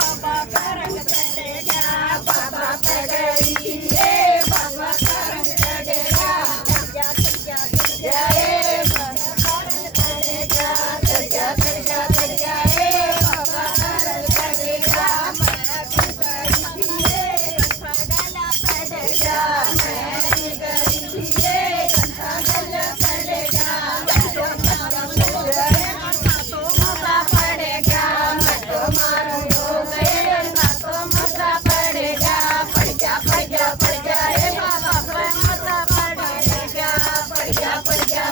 बाबा का रंग चढ़ेगा, बाबा पगड़ी रे बाबा का रंग चढ़ेगा, चढ़ जा रे बाबा का रंग चढ़ेगा, चढ़ जा रे बाबा का रंग चढ़ेगा, मैं पगड़ी रे कंठा गला चढ़ेगा, मैं पगड़ी रे कंठा गला चढ़ेगा, मैं तो मारूंगा तो मजा पड़ेगा, मैं तो मारूंगा तो मजा पड़ेगा, पड़ जा रे बाबा पर मजा पड़ेगा,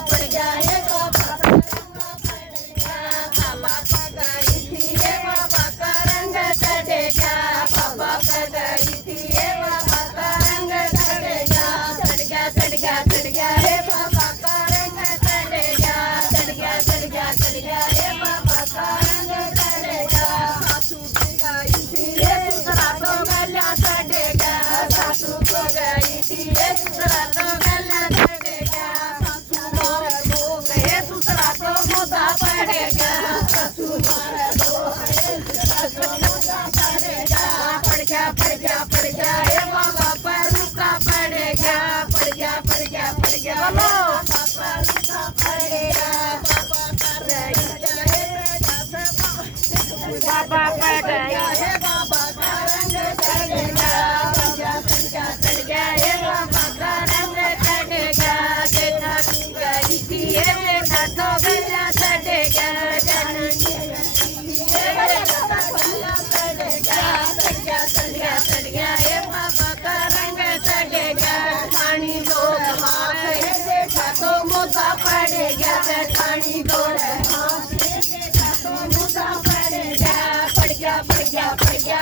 पड़ जा रे बाबा बाबा पगड़ी थी रे बाबा का रंग चढ़ेगा, बाबा पगड़ी थी रे बाबा का रंग चढ़ेगा, चढ़ गया रे बाबा का रंग चढ़ेगा, चढ़ गया रे बाबा का रंग चढ़ेगा, सासू की गई थी रे ससुरा तो गला चढ़ेगा, सासू को गई थी रे ससुरा तो गला चढ़ेगा, सासू मार दो गए ससुरा तो मोदा पड़ेगा, सासू मार दो गए ससुरा तो मोदा पड़ेगा, पड़ जा रे बाबा पर रुका पड़ेगा, पड़ जा बोलो बाबा रुका पड़ेगा, बाबा कर रही है बाबा पगड़ी है बाबा का रंग चढ़ेगा, चढ़ गया रे बाबा का रंग चढ़ेगा, जेठा की गई थी बेटा तो गला चढ़ेगा, जननी चढ़ गया रे बाबा का रंग चढ़ेगा, पानी दो जेठा तो मोदा पड़ेगा, पानी दो जेठा तो मोदा पड़ेगा, पड़ गया